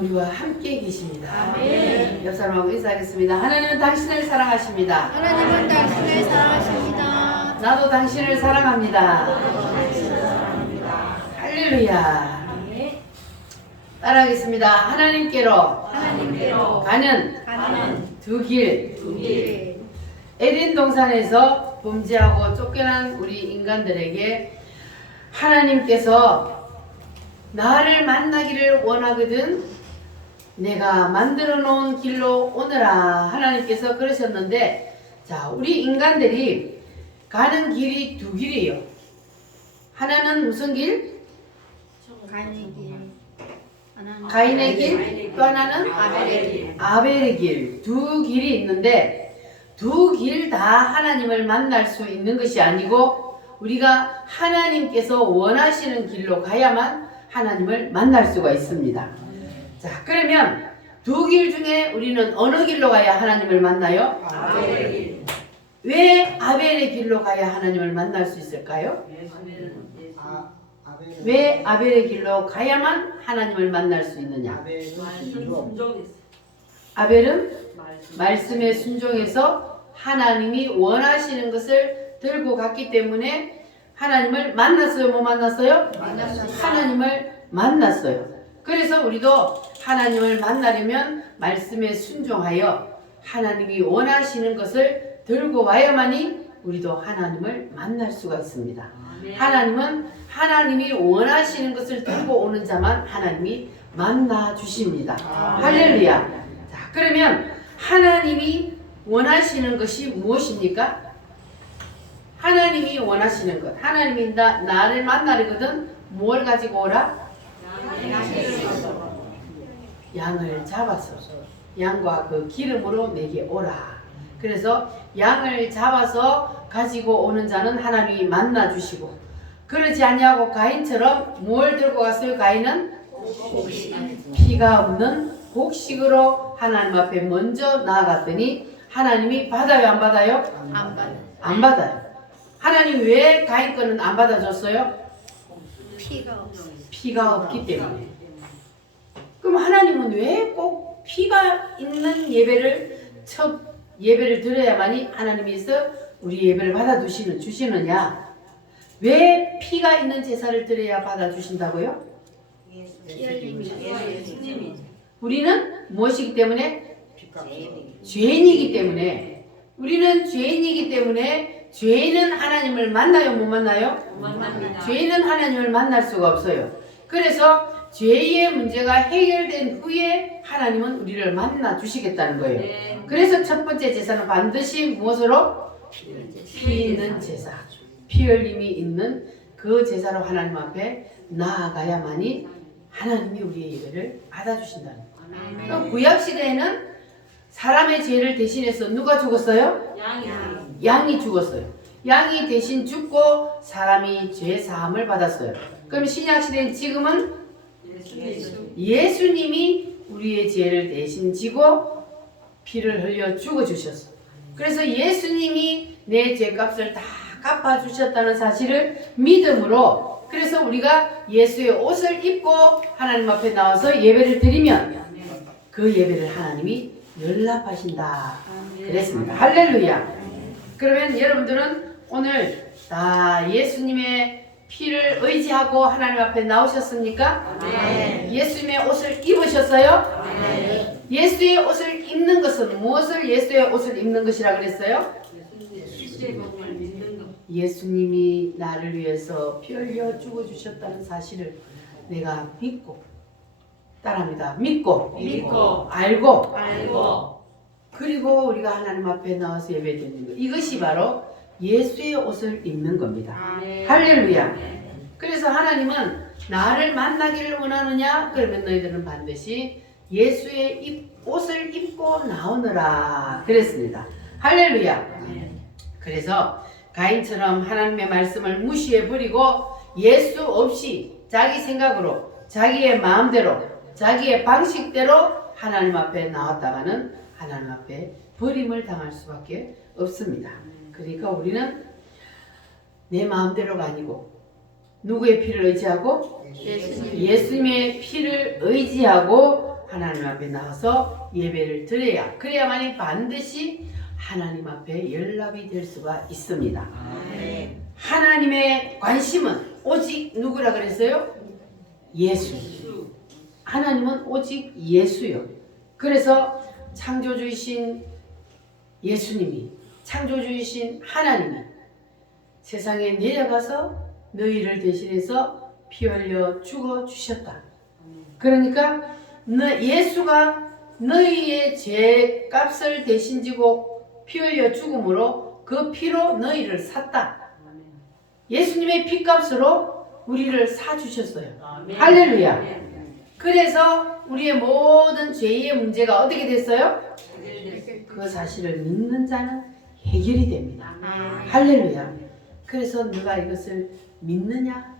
우리와 함께 계십니다. 아멘. 옆 사람하고 인사하겠습니다. 하나님은 당신을 사랑하십니다. 하나님은 당신을 사랑하십니다. 나도 당신을 사랑합니다. 할렐루야. 따라하겠습니다. 하나님께로 가는 두 길. 에덴 동산에서 범죄하고 쫓겨난 우리 인간들에게 하나님께서 나를 만나기를 원하거든 내가 만들어 놓은 길로 오너라 하나님께서 그러셨는데, 자, 우리 인간들이 가는 길이 두 길이에요. 하나는 무슨 길? 가인의 길. 가인의 길, 또 하나는 아벨의 길. 아벨의 길. 두 길이 있는데 두 길 다 하나님을 만날 수 있는 것이 아니고 우리가 하나님께서 원하시는 길로 가야만 하나님을 만날 수가 있습니다. 자, 그러면 두 길 중에 우리는 어느 길로 가야 하나님을 만나요? 아벨의 길. 왜 아벨의 길로 가야 하나님을 만날 수 있을까요? 왜 아벨의 길로 가야만 하나님을 만날 수 있느냐? 아벨은 말씀에 순종해서 하나님이 원하시는 것을 들고 갔기 때문에 하나님을 만났어요? 못 만났어요? 하나님을 만났어요. 그래서 우리도 하나님을 만나려면 말씀에 순종하여 하나님이 원하시는 것을 들고 와야만이 우리도 하나님을 만날 수가 있습니다. 하나님은 하나님이 원하시는 것을 들고 오는 자만 하나님이 만나 주십니다. 할렐루야. 자, 그러면 하나님이 원하시는 것이 무엇입니까? 하나님이 원하시는 것. 하나님이 나를 만나려거든 뭘 가지고 오라? 양을 잡아서 양과 그 기름으로 내게 오라. 그래서 양을 잡아서 가지고 오는 자는 하나님이 만나 주시고, 그러지 아니하고 가인처럼 뭘 들고 갔어요? 가인은 피가 없는 곡식으로 하나님 앞에 먼저 나아갔더니 하나님이 받아요, 안 받아요? 안 받아요. 안 받아요. 하나님 왜 가인 거는 안 받아줬어요? 피가 없어. 피가 없기 때문에. 그럼 하나님은 왜 꼭 피가 있는 첫 예배를 드려야만이 하나님께서 우리 예배를 주시느냐? 왜 피가 있는 제사를 드려야 받아주신다고요? 피 흘림이. 우리는 무엇이기 때문에? 죄인이기 때문에. 우리는 죄인이기 때문에 죄인은 하나님을 만나요, 못 만나요? 죄인은 하나님을 만날 수가 없어요. 그래서 죄의 문제가 해결된 후에 하나님은 우리를 만나 주시겠다는 거예요. 그래서 첫 번째 제사는 반드시 무엇으로? 피 있는 제사. 피 흘림이 있는 그 제사로 하나님 앞에 나아가야만이 하나님이 우리의 예배를 받아주신다는 거예요. 구약 시대에는 사람의 죄를 대신해서 누가 죽었어요? 양이 죽었어요. 양이 대신 죽고 사람이 죄 사함을 받았어요. 그럼 신약 시대는 지금은 예수님이 우리의 죄를 대신 지고 피를 흘려 죽어 주셨어요. 그래서 예수님이 내 죄값을 다 갚아 주셨다는 사실을 믿음으로, 그래서 우리가 예수의 옷을 입고 하나님 앞에 나와서 예배를 드리면 그 예배를 하나님이 연락하신다 그랬습니다. 할렐루야. 그러면 여러분들은 오늘 다 예수님의 피를 의지하고 하나님 앞에 나오셨습니까? 예수님의 옷을 입으셨어요? 예수의 옷을 입는 것은 무엇을 예수의 옷을 입는 것이라 그랬어요? 예수님이 나를 위해서 피 흘려 죽어주셨다는 사실을 내가 믿고, 따라합니다. 믿고 알고 그리고 우리가 하나님 앞에 나와서 예배드리는 것, 이것이 바로 예수의 옷을 입는 겁니다. 할렐루야. 그래서 하나님은 나를 만나기를 원하느냐? 그러면 너희들은 반드시 예수의 옷을 입고 나오느라 그랬습니다. 할렐루야. 그래서 가인처럼 하나님의 말씀을 무시해버리고 예수 없이 자기 생각으로, 자기의 마음대로, 자기의 방식대로 하나님 앞에 나왔다가는 하나님 앞에 버림을 당할 수밖에 없습니다. 그러니까 우리는 내 마음대로가 아니고 누구의 피를 의지하고? 예수님의 피를 의지하고 하나님 앞에 나와서 예배를 드려야, 그래야만이 반드시 하나님 앞에 연락이 될 수가 있습니다. 하나님의 관심은 오직 누구라 그랬어요? 예수. 하나님은 오직 예수요. 그래서 창조주이신 예수님이, 창조주이신 하나님이 세상에 내려가서 너희를 대신해서 피 흘려 죽어 주셨다. 그러니까 예수가 너희의 죄 값을 대신 지고 피 흘려 죽음으로 그 피로 너희를 샀다. 예수님의 피값으로 우리를 사주셨어요. 할렐루야. 그래서 우리의 모든 죄의 문제가 어떻게 됐어요? 그 사실을 믿는 자는 해결이 됩니다. 할렐루야. 그래서 누가 이것을 믿느냐?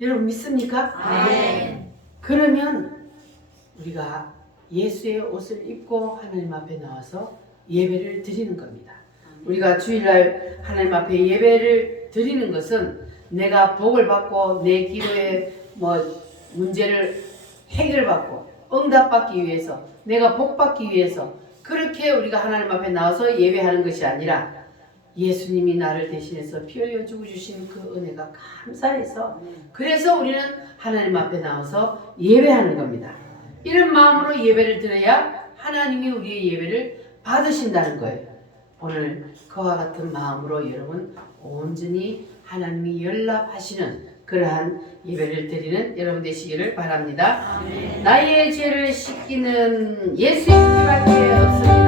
여러분 믿습니까? 그러면 우리가 예수의 옷을 입고 하나님 앞에 나와서 예배를 드리는 겁니다. 우리가 주일날 하나님 앞에 예배를 드리는 것은 내가 복을 받고 내 기도의 문제를 해결받고 응답받기 위해서, 내가 복받기 위해서 그렇게 우리가 하나님 앞에 나와서 예배하는 것이 아니라 예수님이 나를 대신해서 피 흘려 죽어주신 그 은혜가 감사해서, 그래서 우리는 하나님 앞에 나와서 예배하는 겁니다. 이런 마음으로 예배를 드려야 하나님이 우리의 예배를 받으신다는 거예요. 오늘 그와 같은 마음으로 여러분 온전히 하나님이 연락하시는 그러한 예배를 드리는 여러분 되시기를 바랍니다. 나의 죄를 씻기는 예수의 피밖에 없습니다. 예수의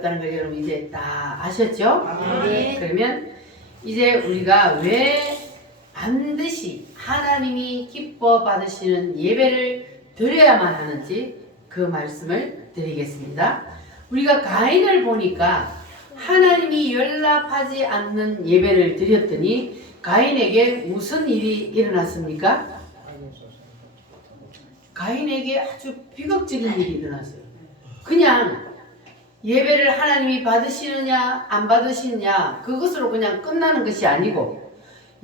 없다는 걸 여러분 이제 다 아셨죠? 네. 그러면 이제 우리가 왜 반드시 하나님이 기뻐 받으시는 예배를 드려야만 하는지 그 말씀을 드리겠습니다. 우리가 가인을 보니까 하나님이 연락하지 않는 예배를 드렸더니 가인에게 무슨 일이 일어났습니까? 가인에게 아주 비극적인 일이 일어났어요. 그냥 예배를 하나님이 받으시느냐 안 받으시느냐 그것으로 그냥 끝나는 것이 아니고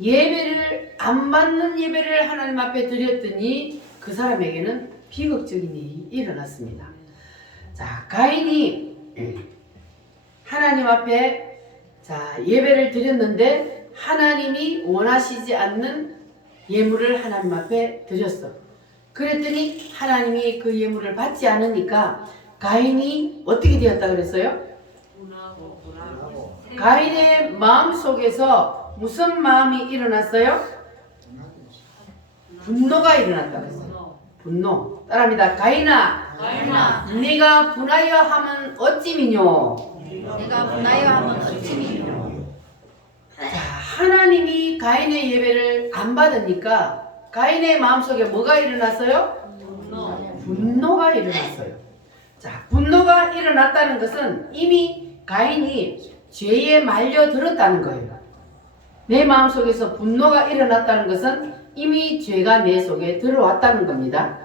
예배를 안 받는 예배를 하나님 앞에 드렸더니 그 사람에게는 비극적인 일이 일어났습니다. 자, 가인이 하나님 앞에 예배를 드렸는데 하나님이 원하시지 않는 예물을 하나님 앞에 드렸어. 그랬더니 하나님이 그 예물을 받지 않으니까 가인이 어떻게 되었다 그랬어요? 가인의 마음 속에서 무슨 마음이 일어났어요? 분노가 일어났다 그랬어요. 분노. 따라합니다. 가인아, 네가 분하여 하면 어찌미뇨? 내가 분하여 하면 어찌미뇨? 자, 하나님이 가인의 예배를 안 받으니까 가인의 마음속에 뭐가 일어났어요? 분노가 일어났어요. 자, 분노가 일어났다는 것은 이미 가인이 죄에 말려들었다는 거예요. 내 마음속에서 분노가 일어났다는 것은 이미 죄가 내 속에 들어왔다는 겁니다.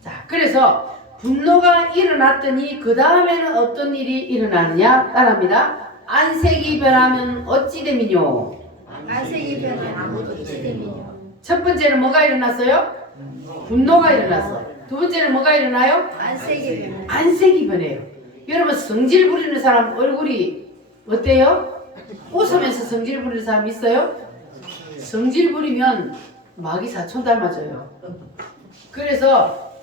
자, 그래서 분노가 일어났더니 그 다음에는 어떤 일이 일어나느냐? 따라합니다. 안색이 변하면 어찌 됨이뇨? 안색이 변하면 어찌 됨이뇨? 첫 번째는 뭐가 일어났어요? 분노가 일어났어. 두 번째는 뭐가 일어나요? 안색이 변하면 안색이 변해요. 여러분 성질 부리는 사람 얼굴이 어때요? 웃으면서 성질 부리는 사람 있어요? 성질 부리면 마귀 사촌 닮아져요. 그래서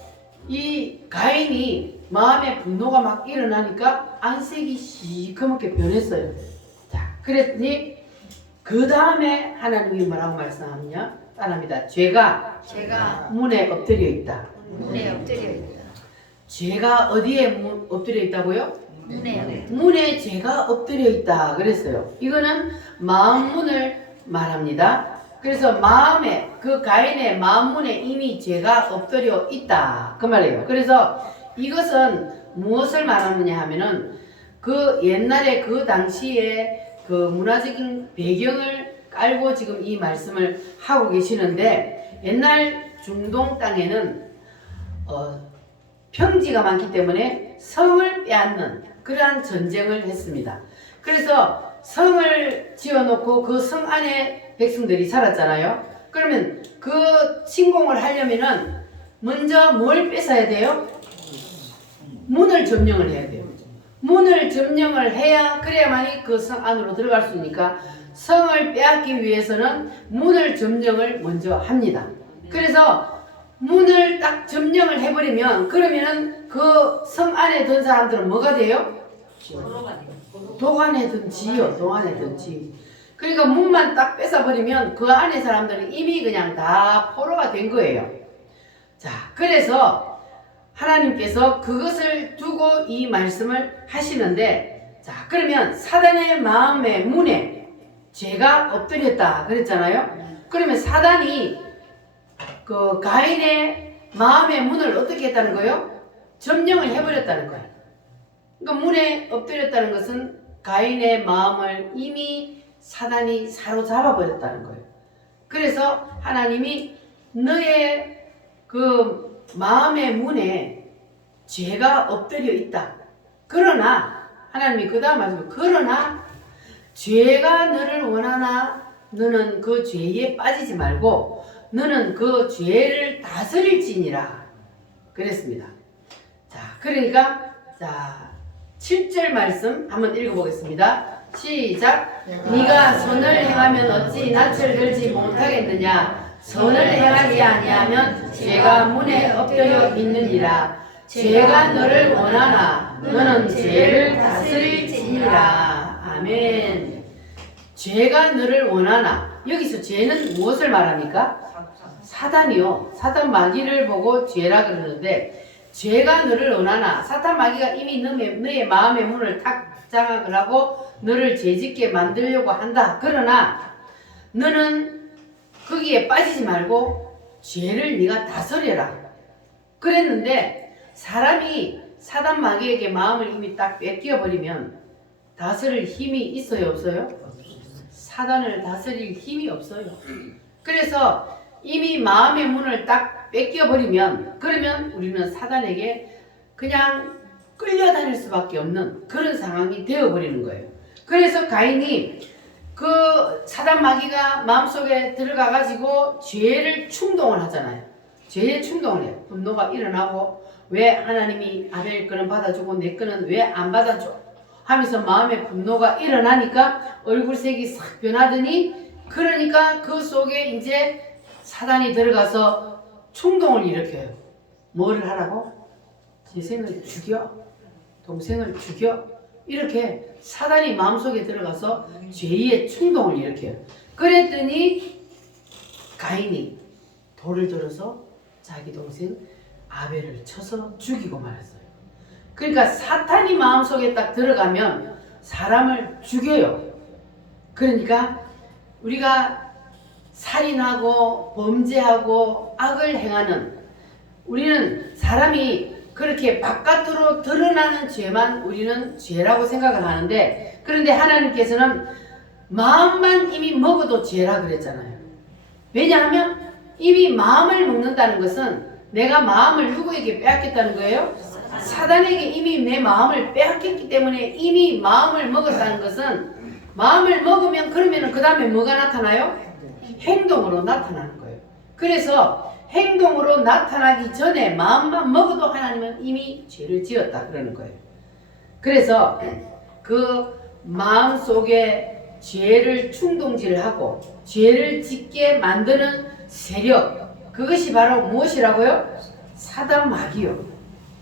이 가인이 마음에 분노가 막 일어나니까 안색이 시커멓게 변했어요. 자, 그랬더니 그 다음에 하나님이 뭐라고 말씀하느냐? 따라합니다. 죄가 문에 엎드려 있다. 문에 엎드려 있다. 죄가 어디에 엎드려 있다고요? 문에 죄가 엎드려 있다 그랬어요. 이거는 마음문을 말합니다. 그래서 마음에 그 가인의 마음문에 이미 죄가 엎드려 있다 그 말이에요. 그래서 이것은 무엇을 말하느냐 하면은 그 옛날에 그 당시에 그 문화적인 배경을 깔고 지금 이 말씀을 하고 계시는데 옛날 중동 땅에는 평지가 많기 때문에 성을 빼앗는 그러한 전쟁을 했습니다. 그래서 성을 지어놓고 그 성 안에 백성들이 살았잖아요. 그러면 그 침공을 하려면은 먼저 뭘 뺏어야 돼요? 문을 점령을 해야 돼요. 문을 점령을 해야 그래야만이 그 성 안으로 들어갈 수 있으니까 성을 빼앗기 위해서는 문을 점령을 먼저 합니다. 그래서 문을 딱 점령을 해버리면 그러면은 그 성 안에 든 사람들은 뭐가 돼요? 도관에 든지요. 도관에 든지. 그러니까 문만 딱 뺏어버리면 그 안에 사람들은 이미 그냥 다 포로가 된 거예요. 자, 그래서 하나님께서 그것을 두고 이 말씀을 하시는데, 자, 그러면 사단의 마음의 문에 죄가 엎드렸다 그랬잖아요. 그러면 사단이 그 가인의 마음의 문을 어떻게 했다는 거예요? 점령을 해버렸다는 거예요. 그러니까 문에 엎드렸다는 것은 가인의 마음을 이미 사단이 사로잡아 버렸다는 거예요. 그래서 하나님이 너의 그 마음의 문에 죄가 엎드려 있다. 그러나 하나님이 그 다음 말씀을 그러나 죄가 너를 원하나 너는 그 죄에 빠지지 말고 너는 그 죄를 다스릴지니라 그랬습니다. 자, 그러니까 자 7절 말씀 한번 읽어보겠습니다. 시작. 네가 선을 행하면 어찌 낯을 들지 못하겠느냐? 선을 행하지 아니하면 죄가 문에 엎드려 있느니라. 죄가 너를 원하나 너는 죄를 다스릴지니라. 아멘. 죄가 너를 원하나. 여기서 죄는 무엇을 말합니까? 사단이요. 사단 마귀를 보고 죄라 그러는데 죄가 너를 원하나 사단 마귀가 이미 너의 마음의 문을 탁 장악을 하고 너를 죄짓게 만들려고 한다. 그러나 너는 거기에 빠지지 말고 죄를 네가 다스려라. 그랬는데 사람이 사단 마귀에게 마음을 이미 딱 뺏겨버리면 다스릴 힘이 있어요, 없어요? 사단을 다스릴 힘이 없어요. 그래서 이미 마음의 문을 딱 뺏겨버리면 그러면 우리는 사단에게 그냥 끌려다닐 수밖에 없는 그런 상황이 되어버리는 거예요. 그래서 가인이 그 사단 마귀가 마음속에 들어가가지고 죄를 충동을 하잖아요. 죄에 충동을 해요. 분노가 일어나고 왜 하나님이 아벨 거는 받아주고 내 거는 왜 안 받아줘? 하면서 마음에 분노가 일어나니까 얼굴색이 싹 변하더니 그러니까 그 속에 이제 사단이 들어가서 충동을 일으켜요. 뭐를 하라고? 재생을 죽여? 동생을 죽여? 이렇게 사단이 마음속에 들어가서 죄의 충동을 일으켜요. 그랬더니 가인이 돌을 들어서 자기 동생 아벨을 쳐서 죽이고 말았어요. 그러니까 사탄이 마음속에 딱 들어가면 사람을 죽여요. 그러니까 우리가 살인하고 범죄하고 악을 행하는 우리는 사람이 그렇게 바깥으로 드러나는 죄만 우리는 죄라고 생각을 하는데 그런데 하나님께서는 마음만 이미 먹어도 죄라 그랬잖아요. 왜냐하면 이미 마음을 먹는다는 것은 내가 마음을 누구에게 빼앗겼다는 거예요? 사단에게 이미 내 마음을 빼앗겼기 때문에 이미 마음을 먹었다는 것은 마음을 먹으면 그러면 그 다음에 뭐가 나타나요? 행동으로 나타나는 거예요. 그래서 행동으로 나타나기 전에 마음만 먹어도 하나님은 이미 죄를 지었다 그러는 거예요. 그래서 그 마음 속에 죄를 충동질하고 죄를 짓게 만드는 세력 그것이 바로 무엇이라고요? 사단 마귀요.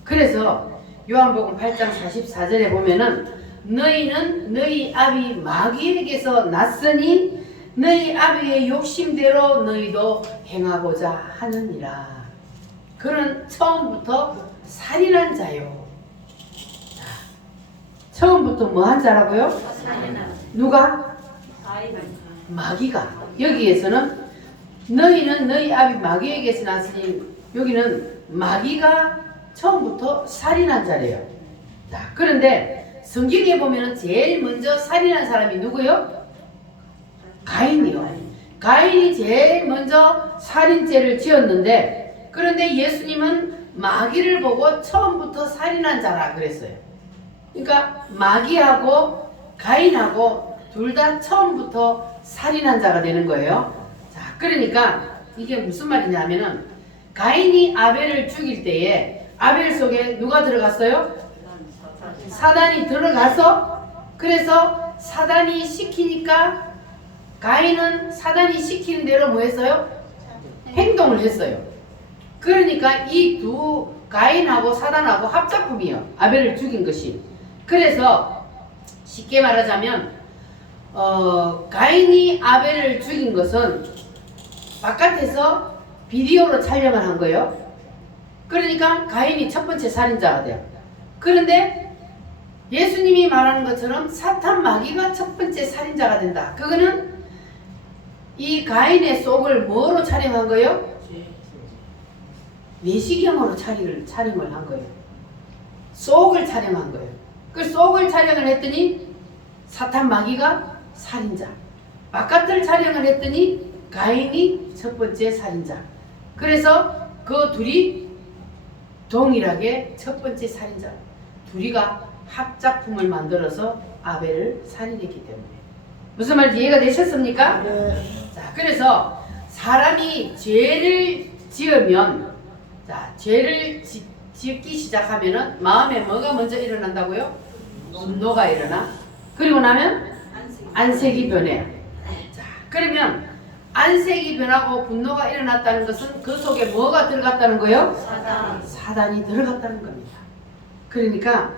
그래서 요한복음 8장 44절에 보면은 너희는 너희 아비 마귀에게서 났으니 너희 아비의 욕심대로 너희도 행하고자 하느니라. 그는 처음부터 살인한 자요. 처음부터 뭐 한 자라고요? 누가? 마귀가. 여기에서는 너희는 너희 아비 마귀에게서 났으니 여기는 마귀가 처음부터 살인한 자래요. 그런데 성경에 보면 제일 먼저 살인한 사람이 누구요? 가인이요. 가인이 제일 먼저 살인죄를 지었는데 그런데 예수님은 마귀를 보고 처음부터 살인한 자라 그랬어요. 그러니까 마귀하고 가인하고 둘 다 처음부터 살인한 자가 되는 거예요. 자, 그러니까 이게 무슨 말이냐면은 가인이 아벨을 죽일 때에 아벨 속에 누가 들어갔어요? 사단이 들어가서 그래서 사단이 시키니까 가인은 사단이 시키는 대로 뭐 했어요? 행동을 했어요. 그러니까 이 두 가인하고 사단하고 합작품이에요. 아벨을 죽인 것이. 그래서 쉽게 말하자면 가인이 아벨을 죽인 것은 바깥에서 비디오로 촬영을 한 거예요. 그러니까 가인이 첫 번째 살인자가 돼요. 그런데 예수님이 말하는 것처럼 사탄 마귀가 첫 번째 살인자가 된다. 그거는 이 가인의 속을 뭐로 촬영한 거예요? 내시경으로 촬영을 한 거예요. 속을 촬영한 거예요. 그 속을 촬영을 했더니 사탄 마귀가 살인자. 바깥을 촬영을 했더니 가인이 첫 번째 살인자. 그래서 그 둘이 동일하게 첫 번째 살인자. 둘이가 합작품을 만들어서 아벨을 살인했기 때문에. 무슨 말인지 이해가 되셨습니까? 네. 자, 그래서 사람이 죄를 지으면, 자, 죄를 짓기 시작하면은 마음에 뭐가 먼저 일어난다고요? 분노가 일어나. 그리고 나면 안색이 변해요. 자, 그러면 안색이 변하고 분노가 일어났다는 것은 그 속에 뭐가 들어갔다는 거예요? 사단이 들어갔다는 겁니다. 그러니까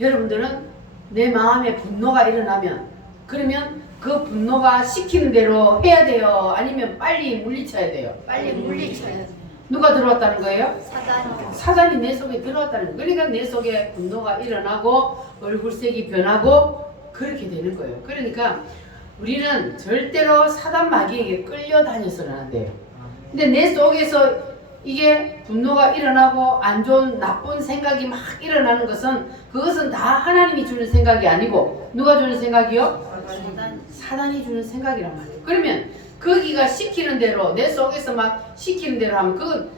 여러분들은 내 마음에 분노가 일어나면 그러면 그 분노가 시키는 대로 해야 돼요? 아니면 빨리 물리쳐야 돼요? 빨리 물리쳐야 돼요. 누가 들어왔다는 거예요? 사단이. 사단이 내 속에 들어왔다는 거예요. 그러니까 내 속에 분노가 일어나고 얼굴색이 변하고 그렇게 되는 거예요. 그러니까 우리는 절대로 사단 마귀에게 끌려다녀서는 안 돼요. 근데 내 속에서 이게 분노가 일어나고 안 좋은 나쁜 생각이 막 일어나는 것은 그것은 다 하나님이 주는 생각이 아니고 누가 주는 생각이요? 사단. 사단이 주는 생각이란 말이에요. 그러면 거기가 시키는 대로 내 속에서 막 시키는 대로 하면 그건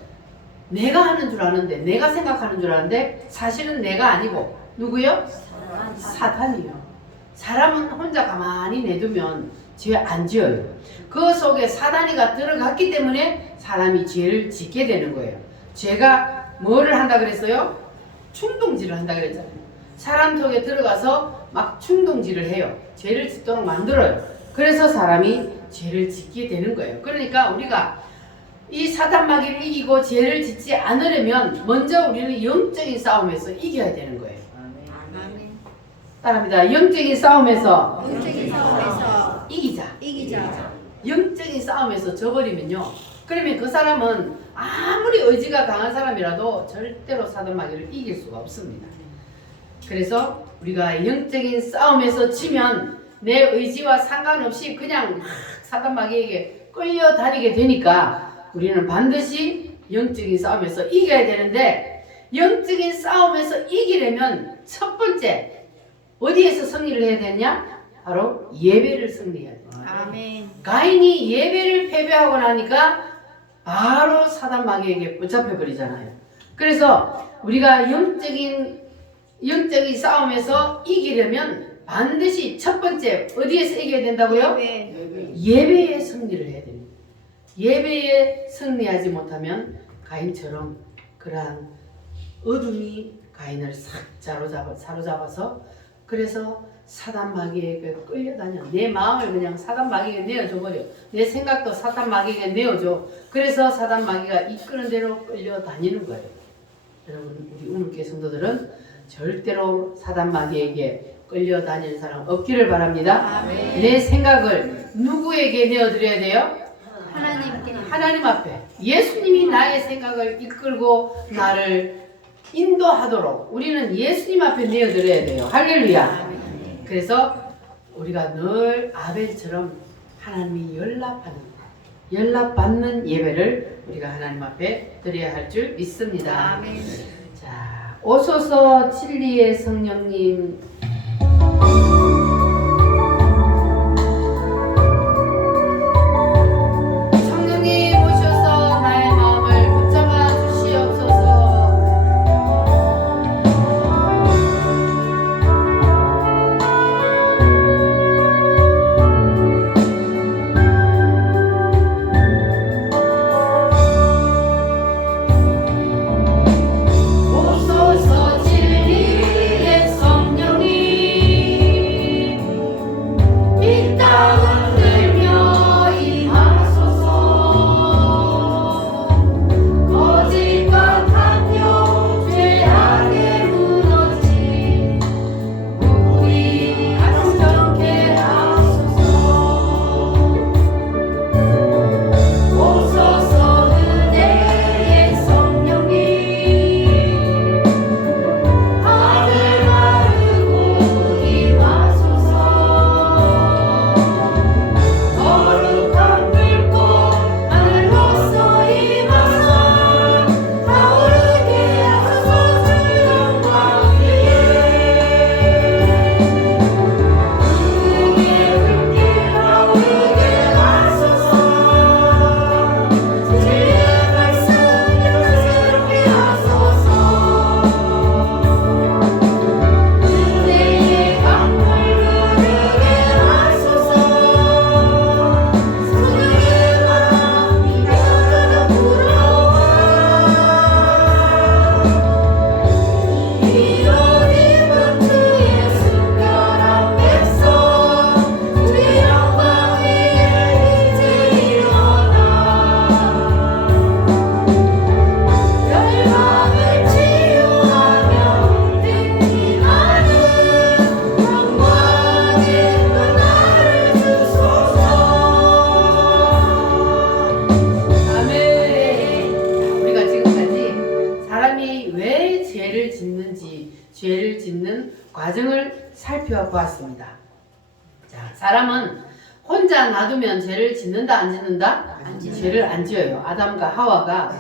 내가 하는 줄 아는데 내가 생각하는 줄 아는데 사실은 내가 아니고 누구요? 사탄이요. 사람은 혼자 가만히 내두면 죄 안 지어요. 그 속에 사단이가 들어갔기 때문에 사람이 죄를 짓게 되는 거예요. 죄가 뭐를 한다 그랬어요? 충동질을 한다 그랬잖아요. 사람 속에 들어가서 막 충동질을 해요. 죄를 짓도록 만들어요. 그래서 사람이 죄를 짓게 되는 거예요. 그러니까 우리가 이 사단 마귀를 이기고 죄를 짓지 않으려면 먼저 우리는 영적인 싸움에서 이겨야 되는 거예요. 아멘. 따라합니다. 영적인 싸움에서 영적인 싸움에서 이기자. 이기자. 영적인 싸움에서 져버리면요. 그러면 그 사람은 아무리 의지가 강한 사람이라도 절대로 사단 마귀를 이길 수가 없습니다. 그래서 우리가 영적인 싸움에서 지면 내 의지와 상관없이 그냥 막 사단 마귀에게 끌려다니게 되니까 우리는 반드시 영적인 싸움에서 이겨야 되는데 영적인 싸움에서 이기려면 첫 번째 어디에서 승리를 해야 되냐? 바로 예배를 승리해야 돼요. 아멘. 가인이 예배를 패배하고 나니까 바로 사단 마귀에게 붙잡혀 버리잖아요. 그래서 우리가 영적인 싸움에서 이기려면 반드시 첫 번째 어디에서 이겨야 된다고요? 예배에 승리를 해야 됩니다. 예배에 승리하지 못하면 가인처럼 그러한 어둠이 가인을 싹 사로잡아서 그래서 사단 마귀에게 끌려다녀. 내 마음을 그냥 사단 마귀에게 내어줘버려. 내 생각도 사단 마귀에게 내어줘. 그래서 사단 마귀가 이끄는 대로 끌려다니는 거예요. 여러분 우리 우물교 성도들은 절대로 사단 마귀에게 끌려다니는 사람 없기를 바랍니다. 아멘. 내 생각을 누구에게 내어드려야 돼요? 하나님께. 하나님 앞에. 예수님이 나의 생각을 이끌고 나를 인도하도록 우리는 예수님 앞에 내어드려야 돼요. 할렐루야. 그래서 우리가 늘 아벨처럼 하나님이 연락받는 예배를 우리가 하나님 앞에 드려야 할 줄 믿습니다. 아멘. 자, 오소서 진리의 성령님. 성령님 오셔서 나의 마음을 붙잡아 주시옵소서. 오소서 진리의 성령님 살펴보았습니다. 자, 사람은 혼자 놔두면 죄를 짓는다 안 짓는다? 죄를 안 지어요. 아담과 하와가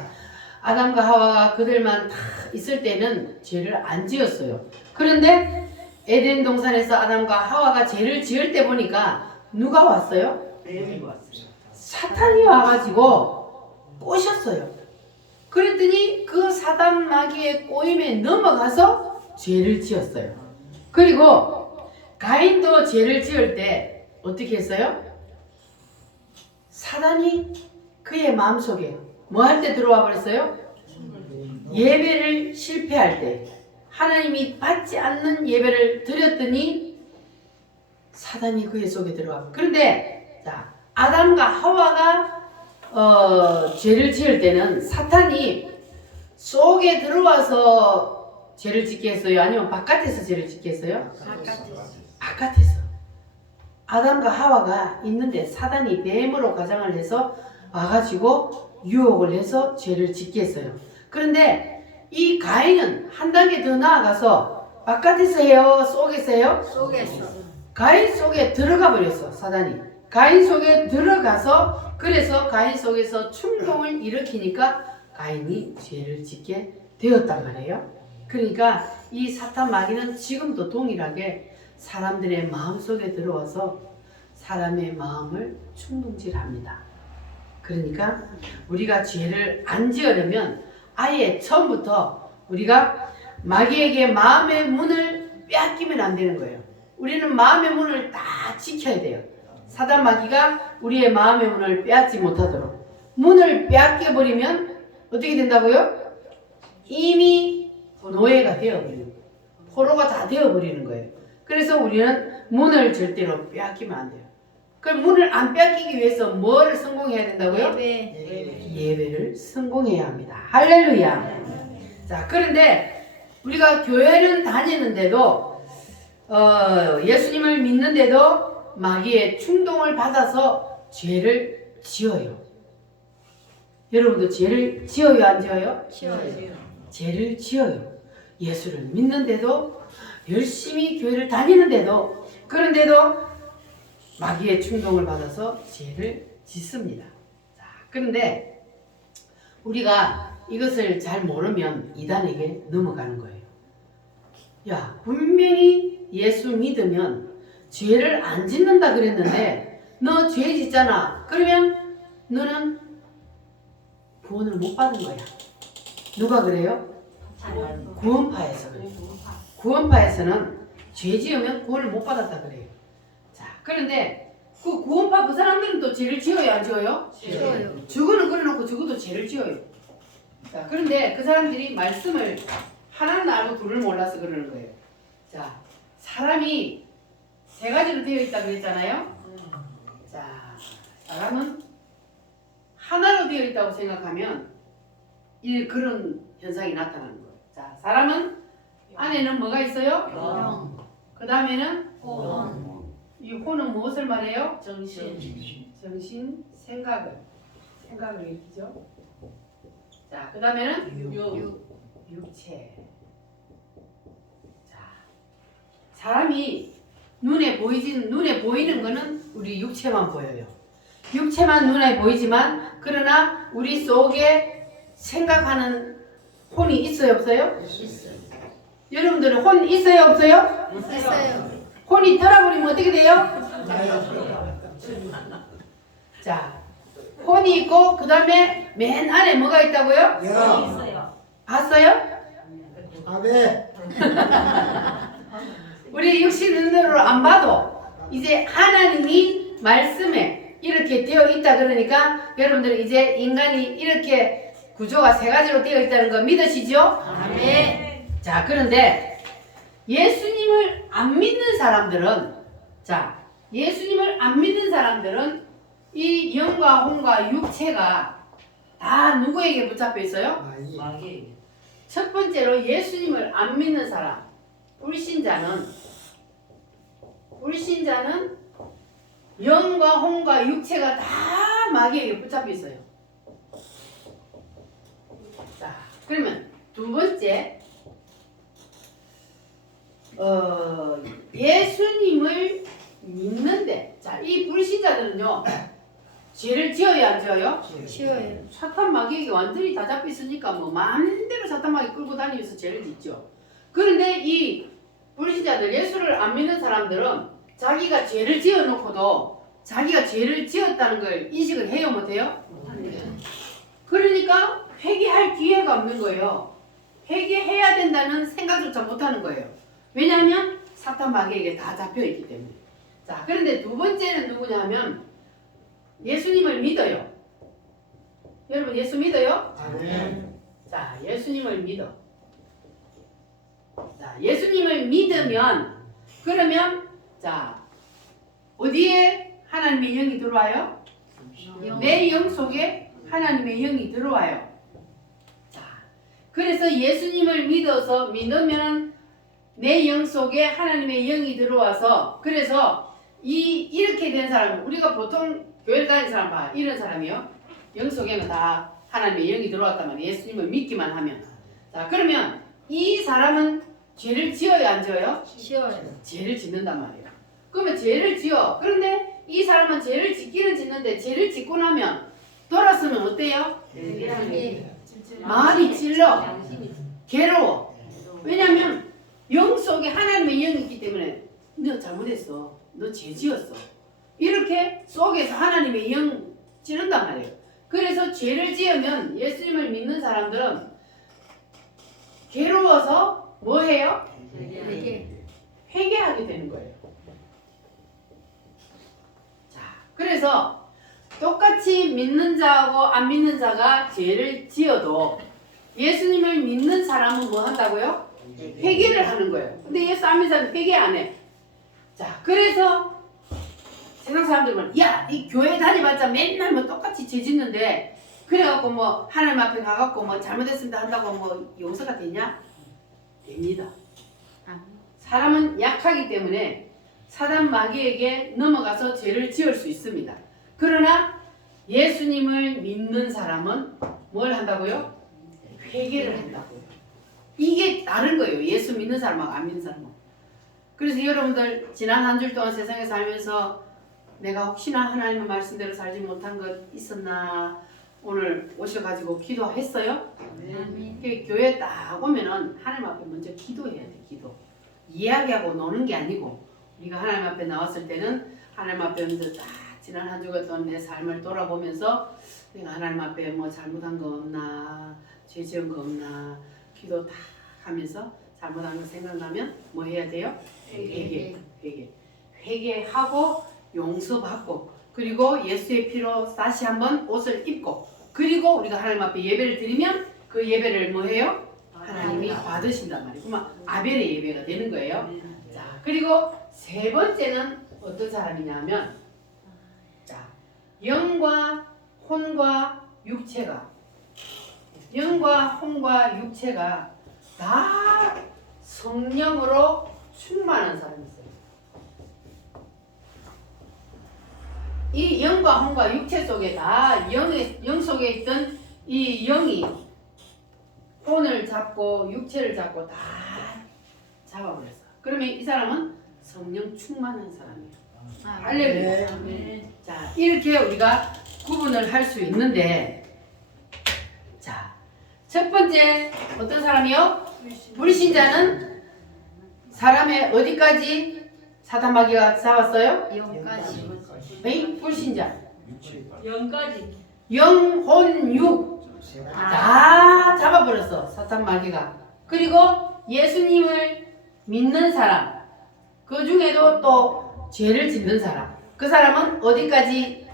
그들만 다 있을 때는 죄를 안 지었어요. 그런데 에덴 동산에서 아담과 하와가 죄를 지을 때 보니까 누가 왔어요? 사탄이 와가지고 꼬셨어요. 그랬더니 그 사단 마귀의 꼬임에 넘어가서 죄를 지었어요. 그리고 가인도 죄를 지을 때 어떻게 했어요? 사단이 그의 마음속에 뭐 할 때 들어와 버렸어요? 예배를 실패할 때, 하나님이 받지 않는 예배를 드렸더니 사단이 그의 속에 들어와. 그런데 자, 아담과 하와가 죄를 지을 때는 사탄이 속에 들어와서 죄를 짓게 했어요? 아니면 바깥에서 죄를 짓게 했어요? 바깥에서. 아담과 하와가 있는데 사단이 뱀으로 가장을 해서 와가지고 유혹을 해서 죄를 짓게 했어요. 그런데 이 가인은 한 단계 더 나아가서 바깥에서 해요? 속에서 해요? 속에서. 가인 속에 들어가 버렸어. 사단이 가인 속에 들어가서, 그래서 가인 속에서 충동을 일으키니까 가인이 죄를 짓게 되었단 말이에요. 그러니까 이 사탄 마귀는 지금도 동일하게 사람들의 마음속에 들어와서 사람의 마음을 충동질합니다. 그러니까 우리가 죄를 안 지으려면 아예 처음부터 우리가 마귀에게 마음의 문을 빼앗기면 안 되는 거예요. 우리는 마음의 문을 다 지켜야 돼요. 사단 마귀가 우리의 마음의 문을 빼앗지 못하도록. 문을 빼앗겨 버리면 어떻게 된다고요? 이미 노예가 되어버리는 거예요. 포로가 다 되어버리는 거예요. 그래서 우리는 문을 절대로 빼앗기면 안 돼요. 그럼 문을 안 빼앗기기 위해서 뭐를 성공해야 된다고요? 예배를 성공해야 합니다. 할렐루야. 자, 그런데 우리가 교회는 다니는데도 예수님을 믿는데도 마귀의 충동을 받아서 죄를 지어요. 여러분도 죄를 지어요, 안 지어요? 죄를 지어요. 예수를 믿는데도, 열심히 교회를 다니는데도, 그런데도 마귀의 충동을 받아서 죄를 짓습니다. 자, 그런데 우리가 이것을 잘 모르면 이단에게 넘어가는 거예요. 야, 분명히 예수 믿으면 죄를 안 짓는다 그랬는데 너 죄 짓잖아. 그러면 너는 구원을 못 받은 거야. 누가 그래요? 구원파에서 그래요. 구원파에서는 죄 지으면 구원을 못 받았다 그래요. 자, 그런데 그 구원파 그 사람들은 또 죄를 지어요, 안 지어요? 지어요. 죽어는 그려놓고 죽어도 죄를 지어요. 자, 그런데 그 사람들이 말씀을 하나는 알고 둘을 몰라서 그러는 거예요. 자, 사람이 세 가지로 되어 있다 그랬잖아요. 자, 사람은 하나로 되어 있다고 생각하면 그런 현상이 나타나는 거예요. 자, 사람은 안에는 뭐가 있어요? 영. 그 다음에는 혼. 이 혼은 무엇을 말해요? 정신, 생각을 일으키죠. 자, 그 다음에는 육체. 자, 사람이 눈에 보이는 거는 우리 육체만 보여요. 육체만 눈에 보이지만, 그러나 우리 속에 생각하는 혼이 있어요, 없어요? 있어요. 여러분들은 혼 있어요, 없어요? 있어요. 혼이 털어버리면 어떻게 돼요? 자, 혼이 있고 그 다음에 맨 안에 뭐가 있다고요? 있어요. 봤어요? 아멘. 우리 육신 눈으로 안 봐도 이제 하나님이 말씀에 이렇게 되어 있다 그러니까 여러분들 이제 인간이 이렇게 구조가 세 가지로 되어 있다는 거 믿으시죠? 아멘. 자, 그런데 예수님을 안 믿는 사람들은, 자, 예수님을 안 믿는 사람들은 이 영과 혼과 육체가 다 누구에게 붙잡혀 있어요? 마귀. 첫 번째로 예수님을 안 믿는 사람, 불신자는 영과 혼과 육체가 다 마귀에게 붙잡혀 있어요. 자, 그러면 두 번째, 예수님을 믿는데, 자, 이 불신자들은요, 죄를 지어야 안 지어요? 쉬워요. 사탄 마귀에게 완전히 다 잡혀 있으니까 뭐 마음대로 사탄 마귀 끌고 다니면서 죄를 짓죠. 그런데 이 불신자들, 예수를 안 믿는 사람들은 자기가 죄를 지어놓고도 자기가 죄를 지었다는 걸 인식을 해요, 못해요? 그러니까 회개할 기회가 없는 거예요. 회개해야 된다는 생각조차 못하는 거예요. 왜냐하면 사탄 마귀에게 다 잡혀있기 때문에. 자, 그런데 두 번째는 누구냐 하면 예수님을 믿어요. 여러분 예수 믿어요? 아멘. 자, 예수님을 믿어. 자, 예수님을 믿으면 그러면 자, 어디에 하나님의 영이 들어와요? 내 영 속에 하나님의 영이 들어와요. 자, 그래서 예수님을 믿으면 내 영 속에 하나님의 영이 들어와서 그래서 이렇게 된 사람, 우리가 보통 교회 다니는 사람 봐. 이런 사람이요. 영 속에는 다 하나님의 영이 들어왔단 말이에요. 예수님을 믿기만 하면. 자, 그러면 이 사람은 죄를 지어야 안 지어요? 쉬워요. 죄를 짓는단 말이에요. 그러면 죄를 지어. 그런데 이 사람은 죄를 짓기는 짓는데 죄를 짓고 나면 돌아서면 어때요? 마음이 찔러. 괴로워. 왜냐면 영 속에 하나님의 영이 있기 때문에 너 잘못했어. 너 죄 지었어. 이렇게 속에서 하나님의 영 찌른단 말이에요. 그래서 죄를 지으면 예수님을 믿는 사람들은 괴로워서 뭐 해요? 회개하게 되는 거예요. 자, 그래서 똑같이 믿는 자하고 안 믿는 자가 죄를 지어도 예수님을 믿는 사람은 뭐 한다고요? 회개를 하는 거예요. 근데 예수 안 믿는 사람은 회개 안 해. 자, 그래서 세상 사람들은 야, 이 교회 다니봤자 맨날 뭐 똑같이 죄 짓는데 그래갖고 뭐 하나님 앞에 가갖고 뭐 잘못했습니다 한다고 뭐 용서가 되냐? 됩니다. 사람은 약하기 때문에 사단 마귀에게 넘어가서 죄를 지을 수 있습니다. 그러나 예수님을 믿는 사람은 뭘 한다고요? 회개를 한다고요. 이게 다른 거예요. 예수 믿는 사람하고 안 믿는 사람하고. 그래서 여러분들 지난 한 주 동안 세상에 살면서 내가 혹시나 하나님의 말씀대로 살지 못한 것 있었나 오늘 오셔가지고 기도했어요? 네. 교회 딱 오면은 하나님 앞에 먼저 기도해야 돼. 기도. 이야기하고 노는 게 아니고 우리가 하나님 앞에 나왔을 때는 하나님 앞에 먼저 딱 지난 한 주간 동안 내 삶을 돌아보면서 내가 하나님 앞에 뭐 잘못한 거 없나 죄 지은 거 없나 기도 다 하면서 잘못한 거 생각나면 뭐 해야 돼요? 회개하고 용서받고 그리고 예수의 피로 다시 한번 옷을 입고 그리고 우리가 하나님 앞에 예배를 드리면 그 예배를 뭐 해요? 하나님이 받으신단 말이에요. 그러면 아벨의 예배가 되는 거예요. 자, 그리고 세 번째는 어떤 사람이냐면 자, 영과 혼과 육체가 다 성령으로 충만한 사람이 있어요. 이 영과 혼과 육체 속에 다 영 속에 있던 이 영이 혼을 잡고 육체를 잡고 다 잡아버렸어. 그러면 이 사람은 성령 충만한 사람이에요. 할렐루야. 자, 이렇게 우리가 구분을 할 수 있는데 자, 첫 번째 어떤 사람이요? 불신자는 사람의 어디까지 사탄 마귀가 잡았어요? 영까지. 에이, 불신자. 영까지. 영, 혼, 육 다 잡아버렸어 사탄 마귀가. 그리고 예수님을 믿는 사람 그 중에도 또 죄를 짓는 사람 그 사람은 어디까지?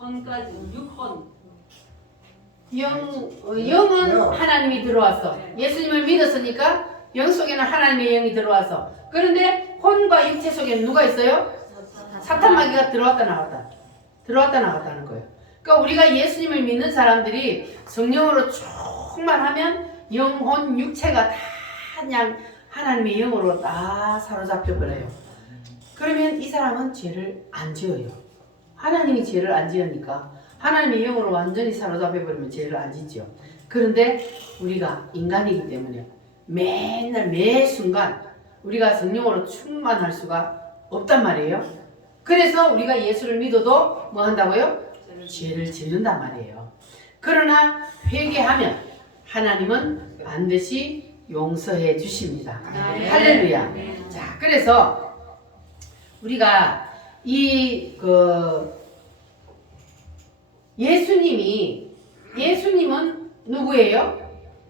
헌까지. 6헌. 영은 하나님이 들어왔어. 예수님을 믿었으니까 영 속에는 하나님의 영이 들어와서. 그런데 혼과 육체 속에는 누가 있어요? 사탄 마귀가 들어왔다 나갔다는 거예요. 그러니까 우리가 예수님을 믿는 사람들이 성령으로 충만하면 영혼 육체가 다 그냥 하나님의 영으로 다 사로잡혀 버려요. 그러면 이 사람은 죄를 안 지어요. 하나님이 죄를 안 지으니까 하나님의 영으로 완전히 사로잡혀 버리면 죄를 안 짓죠. 그런데 우리가 인간이기 때문에 맨날 매 순간 우리가 성령으로 충만할 수가 없단 말이에요. 그래서 우리가 예수를 믿어도 뭐 한다고요? 죄를 짓는단 말이에요. 그러나 회개하면 하나님은 반드시 용서해 주십니다. 아멘. 할렐루야. 자, 그래서 우리가 예수님은 누구예요?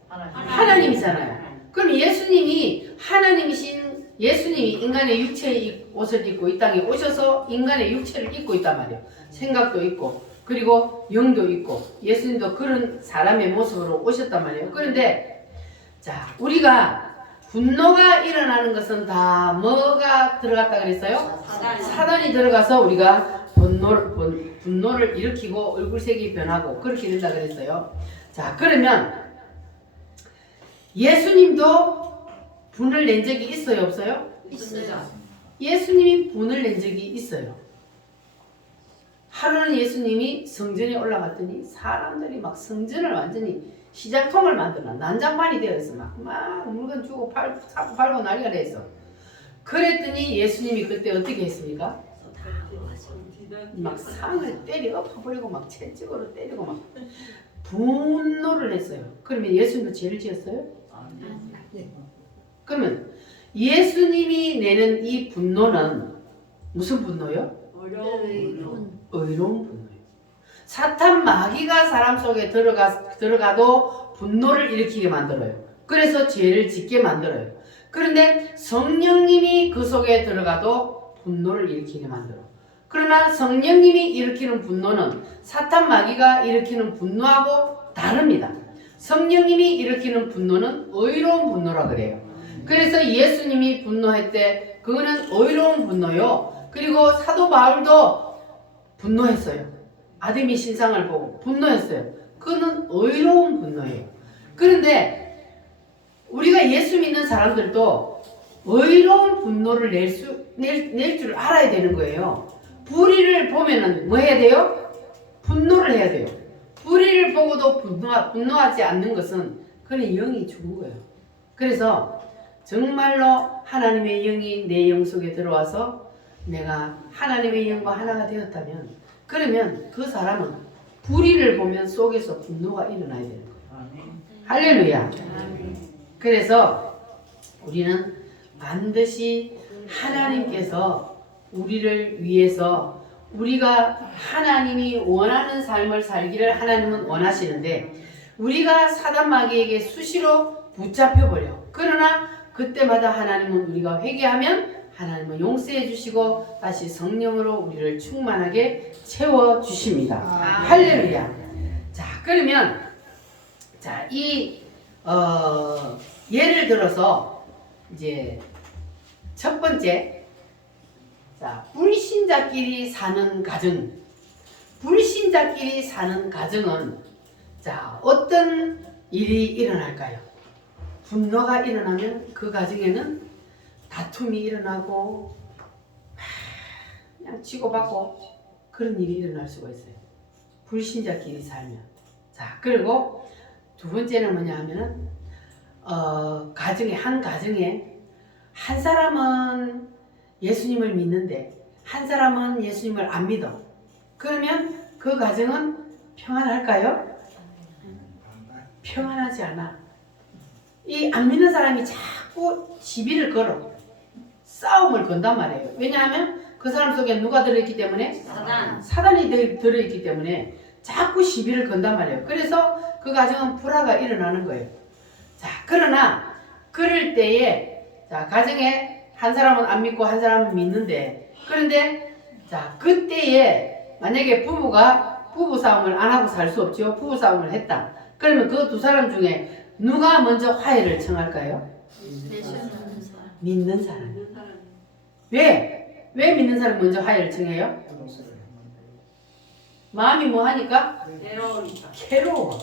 하나님이잖아요. 그럼 예수님이 인간의 육체의 옷을 입고 이 땅에 오셔서 인간의 육체를 입고 있단 말이에요. 생각도 있고 그리고 영도 있고 예수님도 그런 사람의 모습으로 오셨단 말이에요. 그런데 자, 우리가 분노가 일어나는 것은 다 뭐가 들어갔다 그랬어요? 사단이 들어가서 우리가 분노를 일으키고 얼굴색이 변하고 그렇게 된다 그랬어요. 자, 그러면 예수님도 분을 낸 적이 있어요, 없어요? 있어요. 예수님이 분을 낸 적이 있어요. 하루는 예수님이 성전에 올라갔더니 사람들이 막 성전을 완전히 시장통을 만들어 난장판이 되어 있어. 막 물건 주고 팔고 난리가 됐어. 그랬더니 예수님이 그때 어떻게 했습니까? 막 상을 때려 엎어버리고 막 채찍으로 때리고 막 분노를 했어요. 그러면 예수님도 죄를 지었어요? 그러면 예수님이 내는 이 분노는 무슨 분노요? 어려운 의로운 분노예요. 사탄 마귀가 사람 속에 들어가도 분노를 일으키게 만들어요. 그래서 죄를 짓게 만들어요. 그런데 성령님이 그 속에 들어가도 분노를 일으키게 만들어요. 그러나 성령님이 일으키는 분노는 사탄 마귀가 일으키는 분노하고 다릅니다. 성령님이 일으키는 분노는 의로운 분노라 그래요. 그래서 예수님이 분노할 때 그거는 의로운 분노요. 그리고 사도 바울도 분노했어요. 아담이 신상을 보고 분노했어요. 그거는 의로운 분노예요. 그런데 우리가 예수 믿는 사람들도 의로운 분노를 낼 줄 알아야 되는 거예요. 불의를 보면은 뭐 해야 돼요? 분노를 해야 돼요. 불의를 보고도 분노하지 않는 것은 그는 영이 죽은 거예요. 그래서 정말로 하나님의 영이 내 영 속에 들어와서 내가 하나님의 영과 하나가 되었다면 그러면 그 사람은 불의를 보면 속에서 분노가 일어나야 되는 거예요. 할렐루야. 그래서 우리는 반드시 하나님께서 우리를 위해서 우리가 하나님이 원하는 삶을 살기를 하나님은 원하시는데 우리가 사단 마귀에게 수시로 붙잡혀 버려. 그러나 그때마다 하나님은 우리가 회개하면 하나님은 용서해 주시고 다시 성령으로 우리를 충만하게 채워 주십니다. 할렐루야. 자, 그러면 자, 예를 들어서 이제 첫 번째, 자, 불신자끼리 사는 가정. 불신자끼리 사는 가정은 자, 어떤 일이 일어날까요? 분노가 일어나면 그 가정에는 다툼이 일어나고 그냥 치고받고 그런 일이 일어날 수가 있어요. 불신자끼리 살면. 자, 그리고 두 번째는 뭐냐 하면은 한 가정에 한 사람은 예수님을 믿는데 한 사람은 예수님을 안 믿어. 그러면 그 가정은 평안할까요? 평안하지 않아. 이 안 믿는 사람이 자꾸 시비를 걸어. 싸움을 건단 말이에요. 왜냐하면 그 사람 속에 누가 들어있기 때문에? 사단이 들어있기 때문에 자꾸 시비를 건단 말이에요. 그래서 그 가정은 불화가 일어나는 거예요. 자, 그러나 그럴 때에 자, 가정에 한 사람은 안 믿고 한 사람은 믿는데 그런데 자, 그때에 만약에 부부가 부부 싸움을 안 하고 살 수 없죠. 부부 싸움을 했다. 그러면 그 두 사람 중에 누가 먼저 화해를 청할까요? 믿는 사람. 왜? 왜 믿는 사람이 먼저 화해를 청해요? 마음이 뭐 하니까? 괴로워.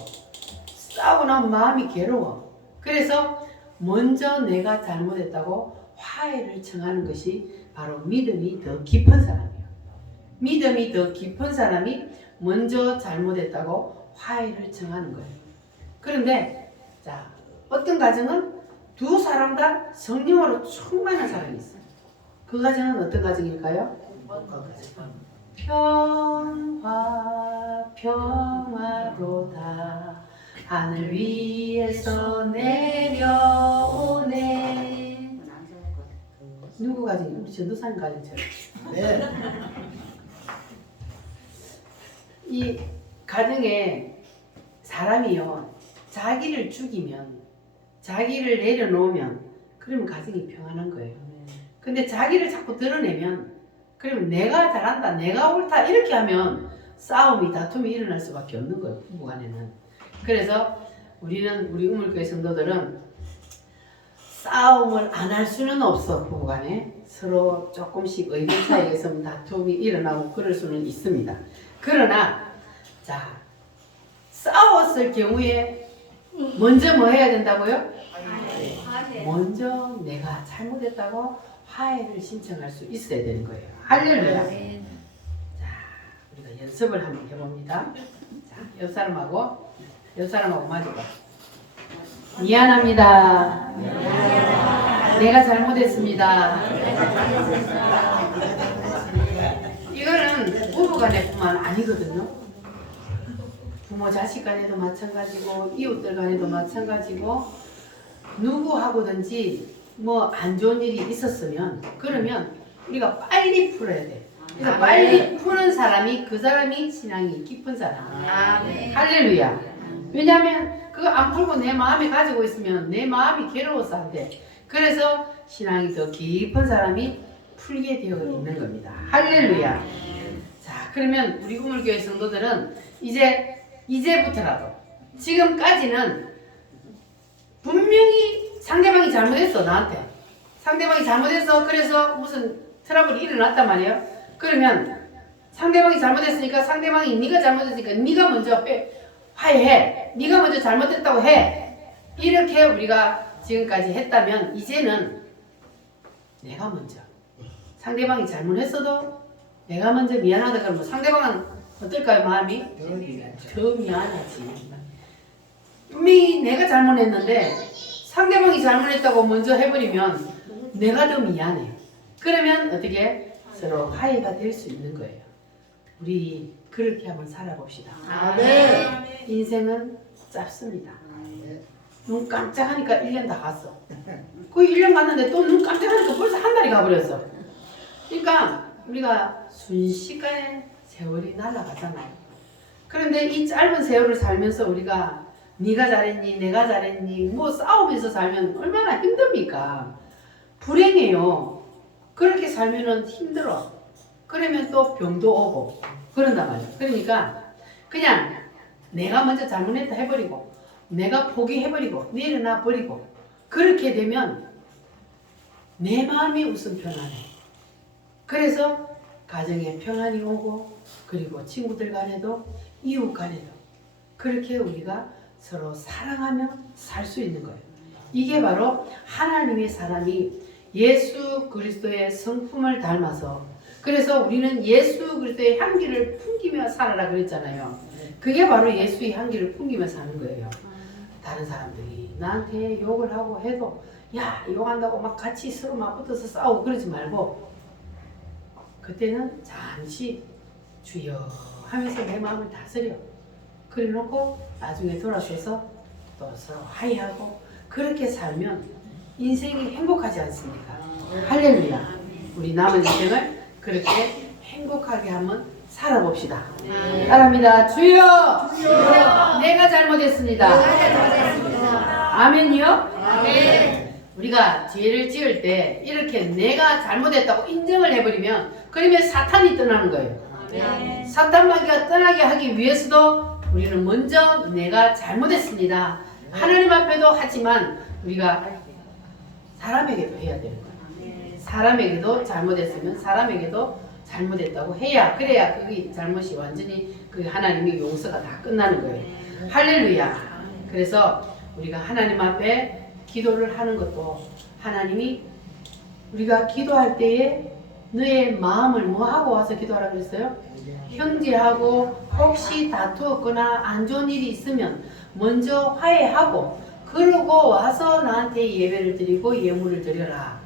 싸우고 나면 마음이 괴로워. 그래서 먼저 내가 잘못했다고 화해를 청하는 것이 바로 믿음이 더 깊은 사람이에요. 믿음이 더 깊은 사람이 먼저 잘못했다고 화해를 청하는 거예요. 그런데 자, 어떤 가정은 두 사람 다 성령으로 충만한 사람이 있어요. 그 가정은 어떤 가정일까요? 평화로다 하늘 위에서 내려오네. 누구 가정이에요? 우리 전도사님 가정처럼. 네. 이 가정에 사람이요, 자기를 죽이면, 자기를 내려놓으면 그러면 가정이 평안한 거예요. 근데 자기를 자꾸 드러내면, 그러면 내가 잘한다, 내가 옳다 이렇게 하면 싸움이, 다툼이 일어날 수밖에 없는 거예요, 부부간에는. 그래서 우리 우물교회 성도들은 싸움을 안 할 수는 없어. 부부간에 서로 조금씩 의견 차이가 있으면 다툼이 일어나고 그럴 수는 있습니다. 그러나 자, 싸웠을 경우에 먼저 뭐 해야 된다고요? 먼저 내가 잘못했다고 화해를 신청할 수 있어야 되는 거예요. 할렐루야. 자, 우리가 연습을 한번 해봅니다. 자, 옆 사람하고 마주봐. 미안합니다. 내가 잘못했습니다. 이거는 부부간에뿐만 아니거든요. 부모 자식 간에도 마찬가지고 이웃들 간에도 마찬가지고 누구하고든지 뭐 안 좋은 일이 있었으면 그러면 우리가 빨리 풀어야 돼. 그래서 빨리 푸는 사람이 그 사람이 신앙이 깊은 사람이에요. 할렐루야. 왜냐하면 그거 안 풀고 내 마음에 가지고 있으면 내 마음이 괴로워서 안 돼. 그래서 신앙이 더 깊은 사람이 풀게 되어 있는 겁니다. 할렐루야. 자, 그러면 우리 우물교회 성도들은 이제부터라도 지금까지는 분명히 상대방이 잘못했어. 나한테 상대방이 잘못했어. 그래서 무슨 트러블이 일어났단 말이에요. 그러면 상대방이 잘못했으니까 상대방이 네가 잘못했으니까 네가 먼저 화해해. 네가 먼저 잘못했다고 해. 이렇게 우리가 지금까지 했다면 이제는 내가 먼저, 상대방이 잘못했어도 내가 먼저 미안하다 그러면 상대방은 어떨까요? 마음이? 더 미안하지. 분명히 내가 잘못했는데 상대방이 잘못했다고 먼저 해버리면 내가 더 미안해. 그러면 어떻게? 서로 화해가 될 수 있는 거예요. 우리 그렇게 한번 살아봅시다. 아멘. 인생은 짧습니다. 눈 깜짝하니까 1년 다 갔어. 그 1년 갔는데 또 눈 깜짝하니까 벌써 한 달이 가버렸어. 그러니까 우리가 순식간에 세월이 날아가잖아요. 그런데 이 짧은 세월을 살면서 우리가 네가 잘했니 내가 잘했니 뭐 싸우면서 살면 얼마나 힘듭니까? 불행해요. 그렇게 살면은 힘들어. 그러면 또 병도 오고 그런단 말이에요. 그러니까 그냥 내가 먼저 잘못했다 해버리고 내가 포기해버리고 내려놔 버리고 그렇게 되면 내 마음이 우선 편안해. 그래서 가정에 평안이 오고 그리고 친구들 간에도 이웃 간에도 그렇게 우리가 서로 사랑하며 살 수 있는 거예요. 이게 바로 하나님의 사람이 예수 그리스도의 성품을 닮아서 그래서 우리는 예수 그리스도의 향기를 풍기며 살아라 그랬잖아요. 그게 바로 예수의 향기를 풍기며 사는 거예요. 다른 사람들이 나한테 욕을 하고 해도 야 욕한다고 막 같이 서로 맞붙어서 싸우고 그러지 말고 그때는 잠시 주여 하면서 내 마음을 다스려 그래 놓고 나중에 돌아서서 또 서로 화해하고 그렇게 살면 인생이 행복하지 않습니까? 할렐루야. 우리 남은 인생을 그렇게 행복하게 한번 살아봅시다. 따라합니다. 주여, 내가 잘못했습니다. 아멘이요? 아멘. 우리가 죄를 지을 때 이렇게 내가 잘못했다고 인정을 해버리면 그러면 사탄이 떠나는 거예요. 사탄마귀가 떠나게 하기 위해서도 우리는 먼저 내가 잘못했습니다. 하나님 앞에도 하지만 우리가 사람에게도 해야 되는 거예요. 사람에게도 잘못했으면 사람에게도 잘못했다고 해야 그래야 그 잘못이 완전히 그 하나님의 용서가 다 끝나는 거예요. 할렐루야. 그래서 우리가 하나님 앞에 기도를 하는 것도 하나님이 우리가 기도할 때에 너의 마음을 뭐 하고 와서 기도하라 그랬어요? 형제하고 혹시 다투었거나 안 좋은 일이 있으면 먼저 화해하고 그러고 와서 나한테 예배를 드리고 예물을 드려라.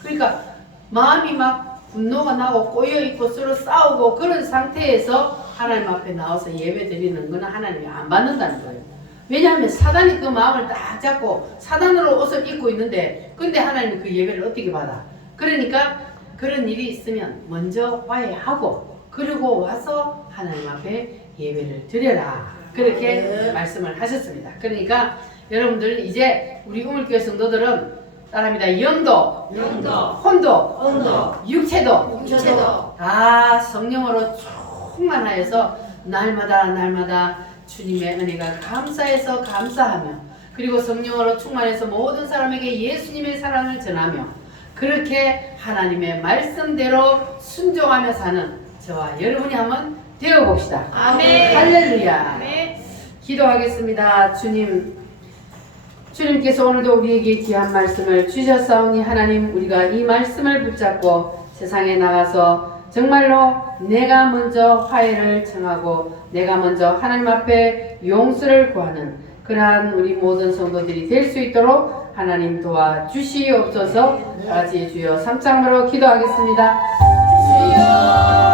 그러니까 마음이 막 분노가 나고 꼬여있고 서로 싸우고 그런 상태에서 하나님 앞에 나와서 예배 드리는 거는 하나님이 안 받는다는 거예요. 왜냐하면 사단이 그 마음을 딱 잡고 사단으로 옷을 입고 있는데 근데 하나님은 그 예배를 어떻게 받아? 그러니까 그런 일이 있으면 먼저 화해하고 그리고 와서 하나님 앞에 예배를 드려라. 그렇게 말씀을 하셨습니다. 그러니까 여러분들 이제 우리 우물교회 성도들은 따라합니다. 영도, 혼도, 육체도 다 성령으로 충만하여서 날마다 주님의 은혜가 감사해서 감사하며 그리고 성령으로 충만해서 모든 사람에게 예수님의 사랑을 전하며 그렇게 하나님의 말씀대로 순종하며 사는 저와 여러분이 한번 되어봅시다. 아멘. 할렐루야. 아멘. 기도하겠습니다. 주님께서 오늘도 우리에게 귀한 말씀을 주셨사오니 하나님 우리가 이 말씀을 붙잡고 세상에 나가서 정말로 내가 먼저 화해를 청하고 내가 먼저 하나님 앞에 용서를 구하는 그러한 우리 모든 성도들이 될 수 있도록 하나님 도와주시옵소서. 다같이 주여 삼창으로 기도하겠습니다. 주여